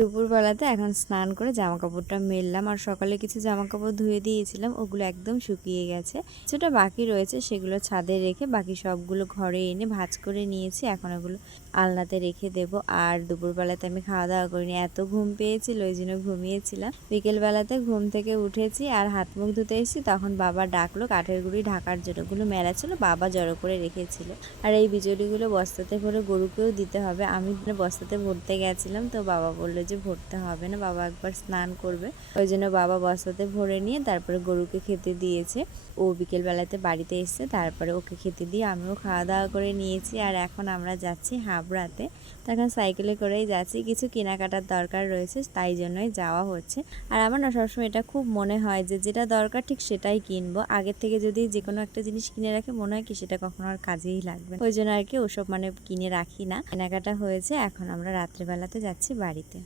দুপুরবেলাতে এখন স্নান করে জামা কাপড়টা মেললাম, আর সকালে কিছু জামা কাপড় ধুয়ে দিয়েছিলাম, ওগুলো একদম শুকিয়ে গেছে। যেটা বাকি রয়েছে সেগুলো ছাদে রেখে বাকি সবগুলো ঘরে এনে ভাঁজ করে নিয়েছি। এখন ওগুলো আলনাতে রেখে দেব। আর দুপুরবেলাতে আমি খাওয়া দাওয়া করিনি, এত ঘুম পেয়েছিল ওই জন্য ঘুমিয়েছিলাম। বিকেলবেলাতে ঘুম থেকে উঠেছি আর হাত মুখ ধুতে এসেছি, তখন বাবা ডাকলো কাঠের গুঁড়ি ঢাকার জন্য। ওগুলো মেলা ছিল, বাবা জড়ো করে রেখেছিল। আর এই বিচুলিগুলো বস্তাতে ভরে গরুকেও দিতে হবে। আমি বস্তাতে ভরতে গেছিলাম, তো বাবা বললো যে ভরতে হবে না, বাবা একবার স্নান করবে। ওই জন্য বাবা বস্তাতে ভরে নিয়ে তারপরে গরুকে খেতে দিয়েছে। ও বিকেলবেলাতে বাড়িতে এসছে, তারপরে ওকে খেতে দিয়ে আমিও খাওয়া দাওয়া করে নিয়েছি। আর এখন আমরা যাচ্ছি হাবড়াতে। তো এখন সাইকেলে করেই যাচ্ছি, কিছু কেনাকাটার দরকার রয়েছে তাই জন্যই যাওয়া হচ্ছে। আর আমার না সবসময় এটা খুব মনে হয় যে যেটা দরকার ঠিক সেটাই কিনবো। আগের থেকে যদি যে কোনো একটা জিনিস কিনে রাখি মনে হয় কি সেটা কখনো আর কাজেই লাগবে, ওই জন্য আর কি ওসব কিনে রাখি না। কেনাকাটা হয়েছে, এখন আমরা রাত্রেবেলাতে যাচ্ছি বাড়িতে।